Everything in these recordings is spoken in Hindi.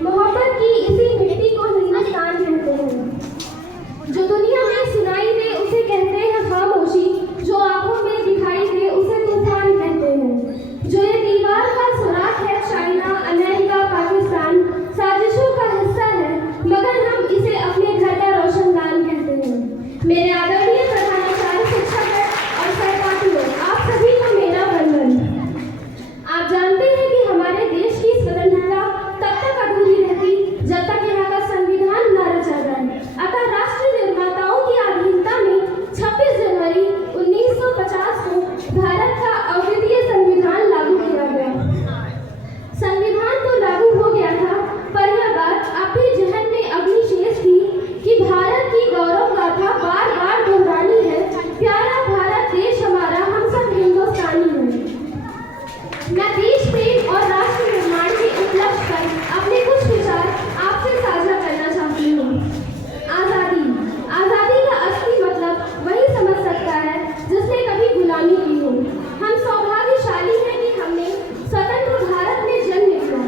मोहब्बत की इसी मिट्टी को हिंदुस्तान कहते हैं। जो दुनिया में सुनाई दे उसे कहते हैं खामोशी, जो आंखों में दिखाई दे उसे तूफान कहते हैं। जो ये दीवार का सुराख है चाइना, अमेरिका, पाकिस्तान साजिशों का हिस्सा है, मगर हम इसे अपने घर का रोशनदान कहते हैं। मेरे आदरणीय प्रधानाचार्य, शिक्षक और सहपाठियों, आप सभी को मेरा वंदन। आप जानते हैं कि हमारे देश की स्वतंत्रता तब तक अधूरी रहती जब तक यहाँ का संविधान न रचा जाए। अतः राष्ट्र निर्माताओं की अधीनता में 26 जनवरी 1950 को भारत का अद्वितीय संविधान लागू किया गया। संविधान तो लागू हो गया था, पर यह बात आपके जहन में अग्नि शेष थी कि भारत की गौरव गाथा बार बार दोहरानी है। प्यारा भारत देश हमारा, हम सब हिंदुस्तानी हैं। मैं देश प्रेम और राष्ट्र निर्माण के उपलक्ष्य पर अपने कुछ विचार आपसे साझा करना चाहती हूँ। आज़ादी। आज़ादी का असली मतलब वही समझ सकता है जिसने कभी गुलामी की हो। हम सौभाग्यशाली हैं कि हमने स्वतंत्र भारत में जन्म लिया।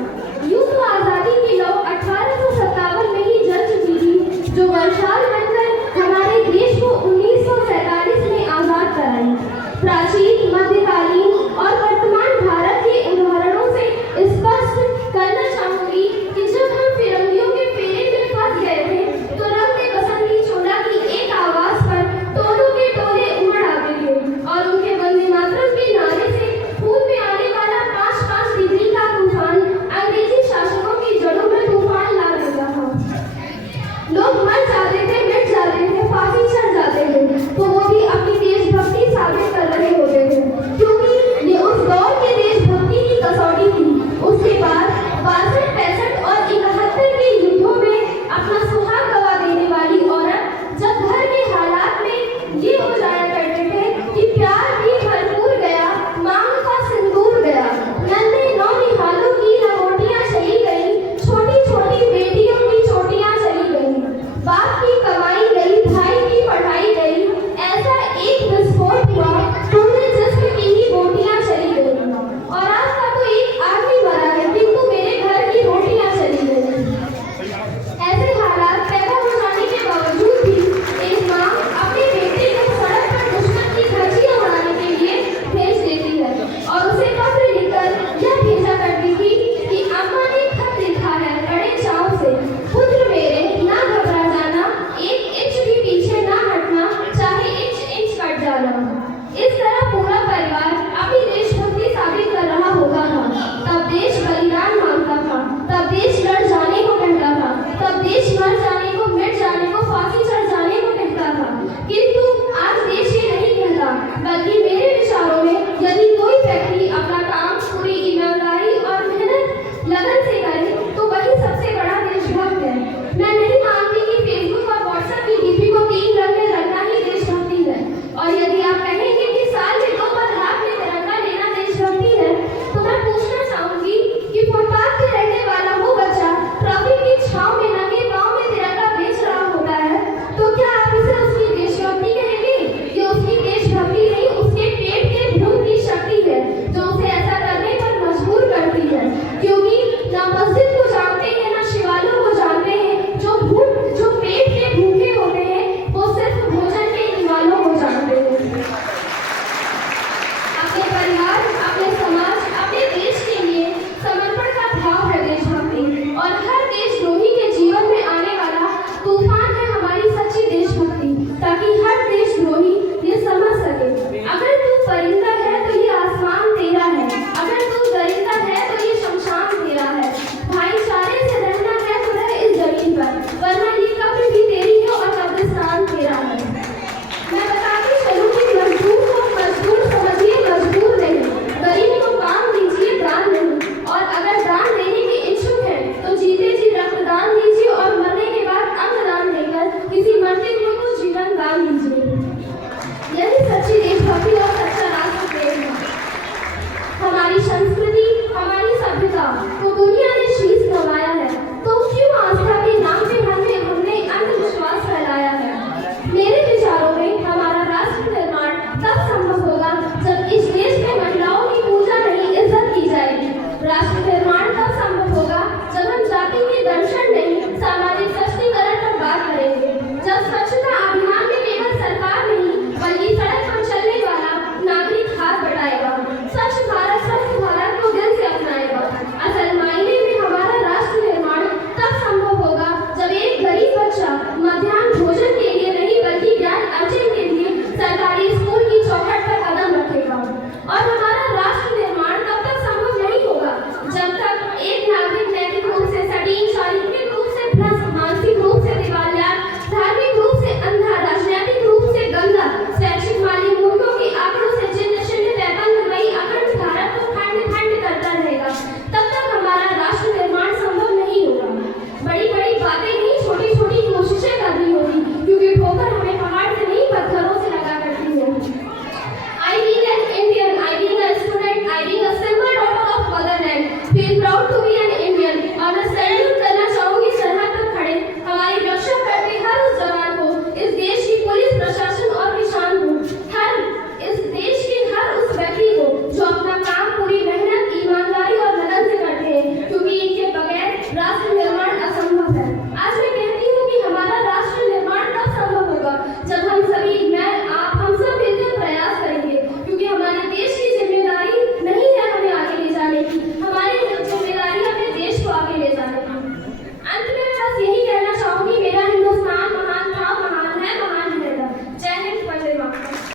यूं तो आज़ादी की लौ 1857 में ही जल चुकी थी, जो वर्षाल बनकर हमारे देश को 1947 में आज़ाद कराई। प्राचीन, मध्यकालीन और वर्तमान भारत के उदाहरणों से स्पष्ट करना चाहूंगी कि जब हम फिरंगियों के फेरे में फंस गए थे, तो रंग ने बसंती छोड़ा की एक आवाज पर टोलों के टोले उमड़ आते थे और उनके वंदे मातरम के नारे से खून में आने वाला 5-5 डिग्री का तूफान अंग्रेजी शासकों की जड़ों में तूफान ला देता था। लोग मर जाते थे, मिट जाते थे, फांसी चढ़ जाते थे, तो वो भी अपनी देशभक्ति साबित कर रहे होते थे, क्योंकि ये उस दौर के देशभक्ति की कसौटी थी। उसके बाद 62, 65 और 71 के युद्धों में अपना सुहाग गवा देने वाली औरत जब घर के हालात में ये हो जाया करते थे कि प्यार भी भरपूर गया, मांग का सिंदूर गया, नन्हे नौनिहालों की लंगोटियां चली गई, छोटी छोटी बेटियों की चोटियां चली गई, बाप की कमाई गई, भाई की पढ़ाई गई, ऐसा एक विस्फोट हुआ, तुमने जिस्म की ही बोटियां चली गई। और आज का तो एक आदमी मरा है, किंतु मेरे घर की रोटियां चली गई। ऐसे हालात पैदा हो जाने के बावजूद भी एक माँ अपने बेटे को सड़क पर दुश्मन की धज्जियां उड़ाने के लिए भेज देती है और उसे पत्र लिखकर यह भेजा करती थी कि अम्मा ने खत लिखा है बड़े चाव से, पुत्र मेरे ना घबरा जाना, 1 इंच भी पीछे ना हटना, चाहे इंच कट जाना। इस तरह पूरा परिवार अपनी देशभक्ति साबित कर रहा होता था। तब देश बलिदान मांगता था, तब देश लड़ जाने को कहता था, तब देश मर जाने को, मिट जाने को, फांसी चढ़ जाने को कहता था, किंतु